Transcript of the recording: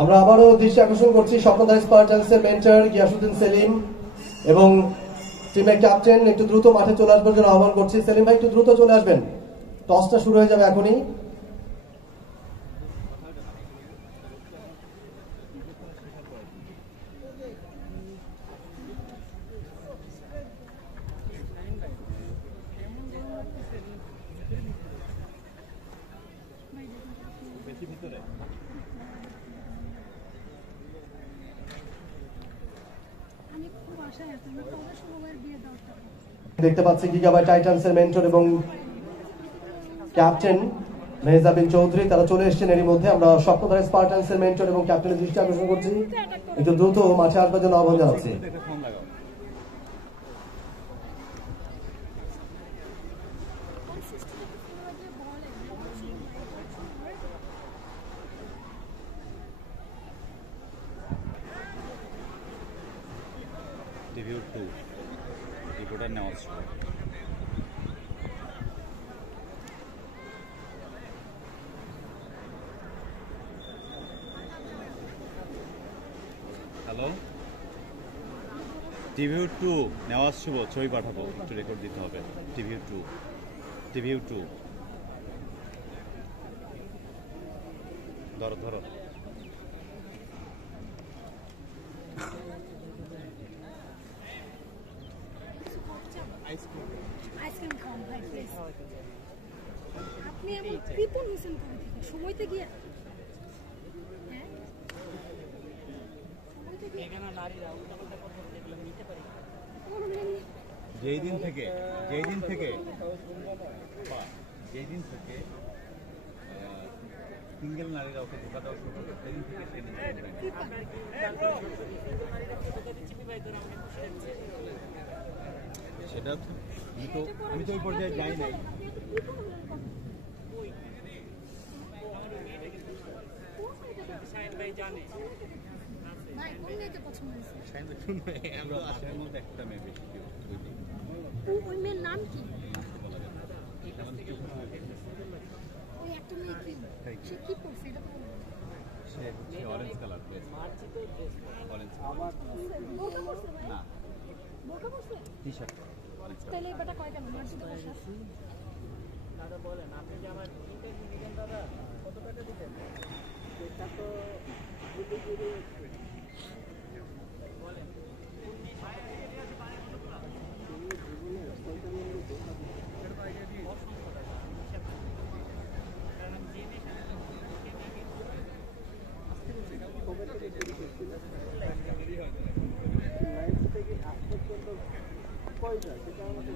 আমরা আবারও দৃষ্টি আকর্ষণ করছি স্বপ্নধারী স্পার্টানসের মেন্টর গিয়াসউদ্দিন সেলিম এবং টিমের ক্যাপ্টেন একটু দ্রুত মাঠে চলে আসবার জন্য আহ্বান করছি। সেলিম ভাই একটু দ্রুত চলে আসবেন, টসটা শুরু হয়ে যাবে এখনই। দেখতে পাচ্ছি গিগাবাইট টাইটান্সের মেন্টর এবং ক্যাপ্টেন মেহজাব বিন চৌধুরী, তারা চলে এসেছেন এরই মধ্যে। আমরা স্বপ্নধারী স্পার্টানসের মেন্টর এবং ক্যাপ্টেনের দৃষ্টি আকর্ষণ করছি, একটু দ্রুত মাঠে আসবার জন্য আহ্বান জানাচ্ছি। টিভিউ 2 রিপোর্টার নেওয়া হচ্ছে। হ্যালো, টিভিউ 2 নেওয়া শুভ, ছবি পাঠাবো, একটু রেকর্ড দিতে হবে। টিভিউ 2 ধরো ধরো। আইসক্রিম খাওয়ান ভাই প্লিজ। আপনি এমন কৃপণ হোসেন করে থেকে সময়তে গিয়ে যেই দিন থেকে সিঙ্গেল নারীরা ওকে ধোকা দেওয়া শুরু করে, সেদিন থেকে সেটা আমি তো ওই পর্যায়ে যাই নাই। একটা মেয়ে বেশি ওই মেয়ের নাম কি? ওই একটা মেয়ে কি? সে কি পড়ছে এটা বলো। সে হচ্ছে অরেঞ্জ কালার ড্রেস। অরেঞ্জ না, বোরকা পড়ছে? টি-শার্ট। তাহলে এটা কয় কেন মার্জিত বসে? দাদা বলেন, আপনি যে আমার ইন্টারভিউ নিলেন দাদা, কত টাকা দিতেন? এটা তো বলেন লাইফ থেকে আজ পর্যন্ত কয়টা, সেটা আমাদের